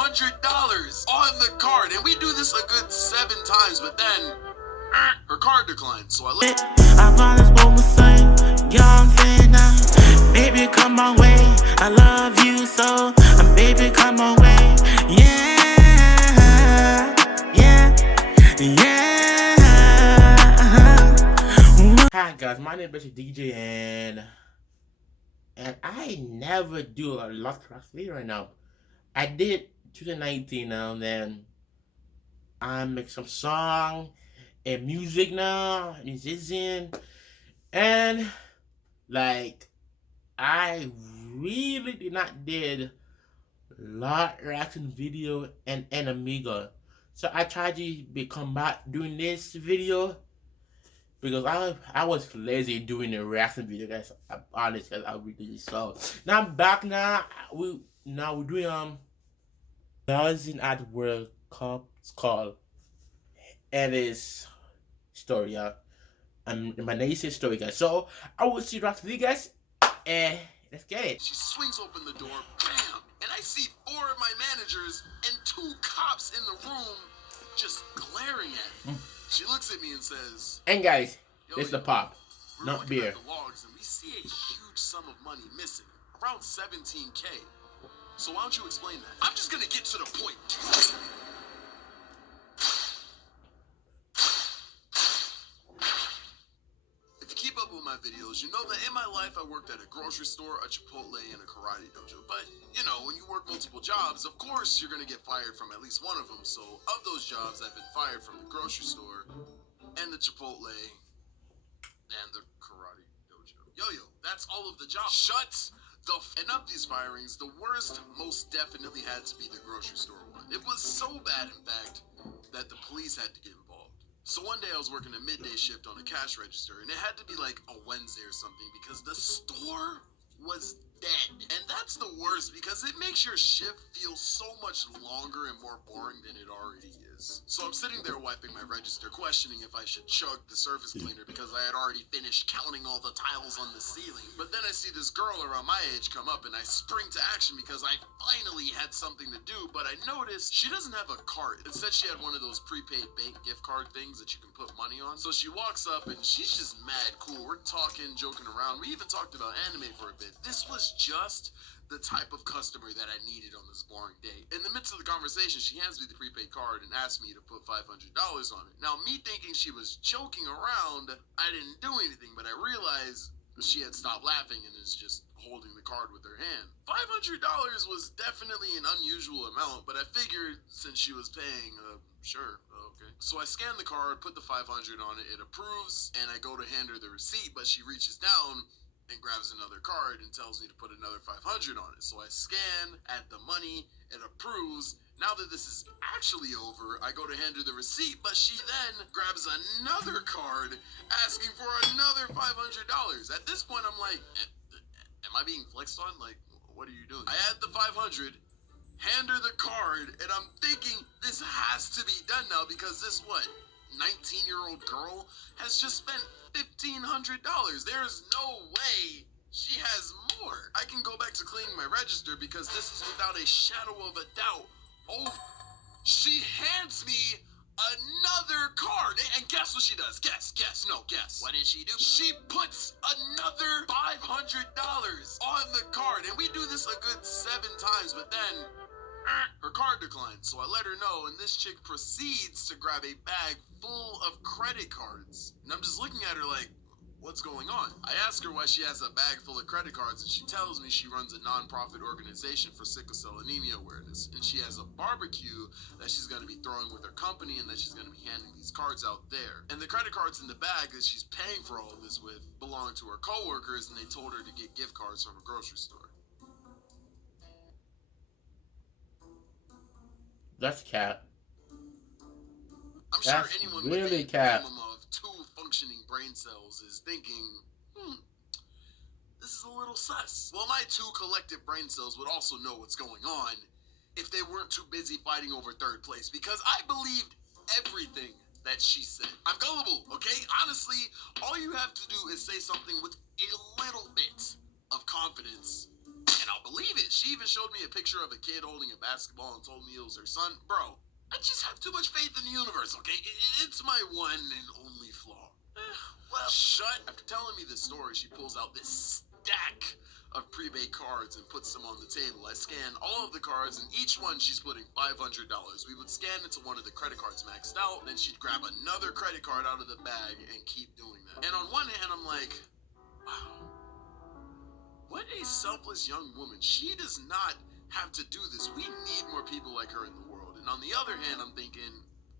$500 on the card, and we do this a good 7 times, but then her card declined, so I let I promise what we'll say. Yeah, I'm saying now. Baby, come my way. I love you so. And baby, come my way. Yeah. Yeah. Yeah. Hi guys, my name is DJ and I never do a lot of video right now. I did 2019 now, and then I make some song and music now, musician, and like I really did not did lot reaction video and Amiga. So I tried to come back doing this video because I was lazy doing the reaction video, guys. I'm honest, guys. I really so now I'm back now. We're doing Thousand at World Cup call and his story, my nation story, guys. So I will see you after you guys, and let's get it. She swings open the door, bam, and I see 4 of my managers and 2 cops in the room just glaring at me. She looks at me and says, and guys, this is the yo, pop, we're not looking beer. at the logs and we see a huge sum of money missing, around 17K. So why don't you explain that? I'm just gonna get to the point. If you keep up with my videos, you know that in my life I worked at a grocery store, a Chipotle, and a karate dojo. But, you know, when you work multiple jobs, of course you're gonna get fired from at least one of them. So of those jobs, I've been fired from the grocery store and the Chipotle and the karate dojo. Yo, that's all of the jobs. Shut the and of these firings, the worst most definitely had to be the grocery store one. It was so bad, in fact, that the police had to get involved. So one day I was working a midday shift on a cash register, and it had to be like a Wednesday or something because the store was dead. And that's the worst because it makes your shift feel so much longer and more boring than it already is. So I'm sitting there wiping my register, questioning if I should chug the surface cleaner because I had already finished counting all the tiles on the ceiling. But then I see this girl around my age come up and I spring to action because I finally had something to do, but I noticed she doesn't have a cart. Instead, she had one of those prepaid bank gift card things that you can put money on. So she walks up and she's just mad cool. We're talking, joking around. We even talked about anime for a bit. This was just the type of customer that I needed on this boring day. In the midst of the conversation, she hands me the prepaid card and asks me to put $500 on it. Now, me thinking she was joking around, I didn't do anything, but I realized she had stopped laughing and is just holding the card with her hand. $500 was definitely an unusual amount, but I figured since she was paying, sure, okay. So I scan the card, put the 500 on it, it approves, and I go to hand her the receipt, but she reaches down and grabs another card and tells me to put another 500 on it. So I scan, add the money, it approves. Now that this is actually over, I go to hand her the receipt, but she then grabs another card asking for another $500. At this point, I'm like, am I being flexed on? Like, what are you doing? I add the 500, hand her the card, and I'm thinking this has to be done now because this, 19-year-old girl has just spent $1,500. There's no way she has more. I can go back to cleaning my register because this is without a shadow of a doubt. Oh, she hands me another card. And guess what she does? Guess. What did she do? She puts another $500 on the card. And we do this a good 7 times, but then her card declined, so I let her know, and this chick proceeds to grab a bag full of credit cards. And I'm just looking at her like, what's going on? I ask her why she has a bag full of credit cards, and she tells me she runs a non-profit organization for sickle cell anemia awareness, and she has a barbecue that she's going to be throwing with her company, and that she's going to be handing these cards out there. And the credit cards in the bag that she's paying for all of this with belong to her coworkers, and they told her to get gift cards from a grocery store. That's cat. I'm sure anyone really with a minimum of 2 functioning brain cells is thinking, this is a little sus. Well, my 2 collective brain cells would also know what's going on if they weren't too busy fighting over 3rd place, because I believed everything that she said. I'm gullible, okay? Honestly, all you have to do is say something with a little bit of confidence, and I'll believe believe it. She even showed me a picture of a kid holding a basketball and told me it was her son. Bro, I just have too much faith in the universe, okay? It's my one and only flaw. Well, shut. After telling me this story, she pulls out this stack of prepaid cards and puts them on the table. I scan all of the cards, and each one she's putting $500. We would scan into one of the credit cards maxed out, then she'd grab another credit card out of the bag and keep doing that. And on one hand, I'm like, wow, what a selfless young woman. She does not have to do this. We need more people like her in the world. And on the other hand, I'm thinking,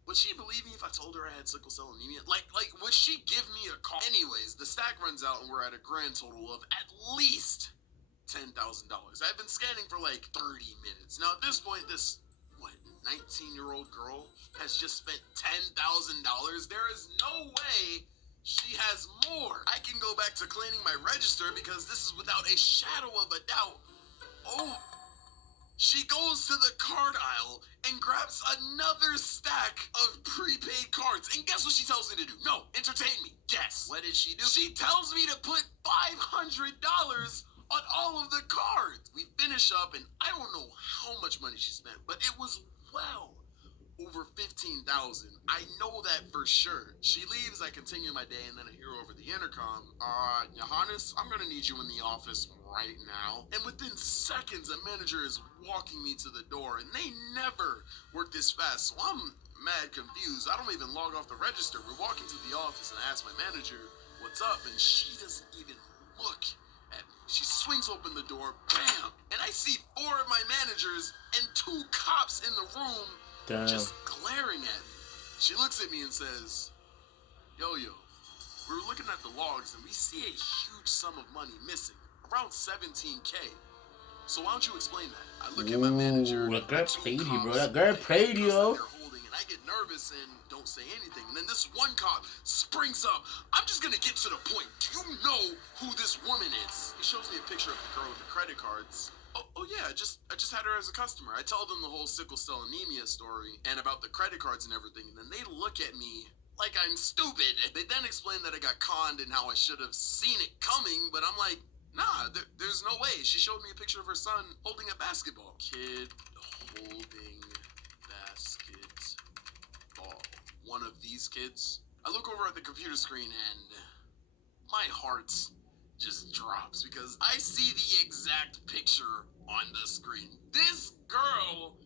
would she believe me if I told her I had sickle cell anemia? Like, would she give me a call? Anyways, the stack runs out and we're at a grand total of at least $10,000. I've been scanning for like 30 minutes. Now at this point, this, 19-year-old girl has just spent $10,000. There is no way she has more. I can go back to cleaning my register because this is without a shadow of a doubt. Oh, she goes to the card aisle and grabs another stack of prepaid cards. And guess what she tells me to do? No, entertain me. Guess. What did she do? She tells me to put $500 on all of the cards. We finish up, and I don't know how much money she spent, but it was well over $15,000. I know that for sure. She leaves, I continue my day, and then I hear over the intercom, Johannes, I'm gonna need you in the office right now. And within seconds, a manager is walking me to the door, and they never work this fast, so I'm mad confused. I don't even log off the register. We're walking to the office, and I ask my manager, what's up? And she doesn't even look at me. She swings open the door, bam! And I see 4 of my managers and 2 cops in the room. Damn. Just glaring at me. She looks at me and says, yo, we were looking at the logs and we see a huge sum of money missing, around $17K. So why don't you explain that? I look at my manager. That girl played you, bro. That girl played you. And I get nervous and don't say anything. And then this one cop springs up. I'm just gonna get to the point. Do you know who this woman is? He shows me a picture of the girl with the credit cards. Oh yeah, I just had her as a customer. I tell them the whole sickle cell anemia story and about the credit cards and everything, and then they look at me like I'm stupid. They then explain that I got conned and how I should have seen it coming, but I'm like, nah, there's no way. She showed me a picture of her son holding a basketball. Kid holding basketball. One of these kids. I look over at the computer screen and my heart just drops because I see the exact picture on the screen. This girl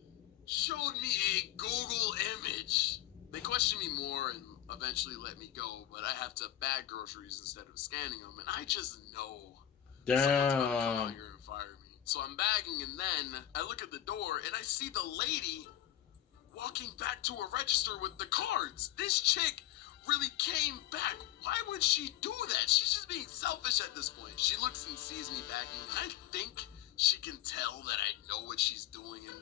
showed me a Google image. They questioned me more and eventually let me go, but I have to bag groceries instead of scanning them, and I just know someone's gonna come out here and fire me. So I'm bagging, and then I look at the door and I see the lady walking back to a register with the cards. This chick really came back. Why would she do that? She's just being selfish at this point. She looks and sees me backing. I think she can tell that I know what she's doing, and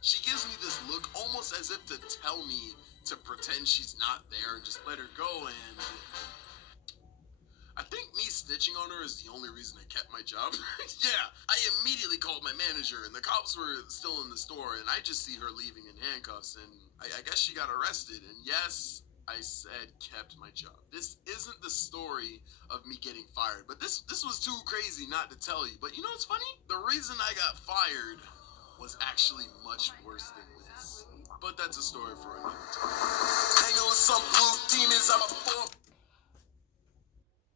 she gives me this look almost as if to tell me to pretend she's not there and just let her go. And I think me snitching on her is the only reason I kept my job. Yeah, I immediately called my manager, and the cops were still in the store, and I just see her leaving in handcuffs, and I guess she got arrested. And yes, I said kept my job. This isn't the story of me getting fired, but this was too crazy not to tell you. But you know what's funny? The reason I got fired was actually much worse than this. But that's a story for another time. Hanging with some blue demons up before.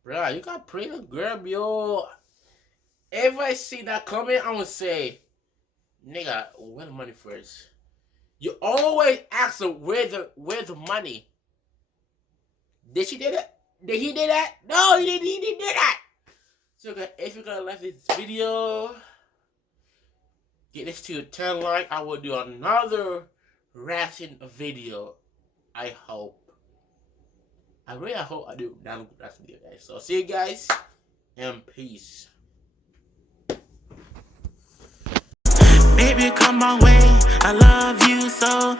Bruh, you got pretty girl, yo. If I see that comment, I'm gonna say, nigga, where the money first? You always ask her where's the money. Did she do that? Did he do that? No, he didn't do that. So if you're gonna like this video, get this to 10 likes, I will do another reaction video. I hope. I really hope I do another reaction video, guys. So see you guys, and peace. Baby, come my way. I love you so.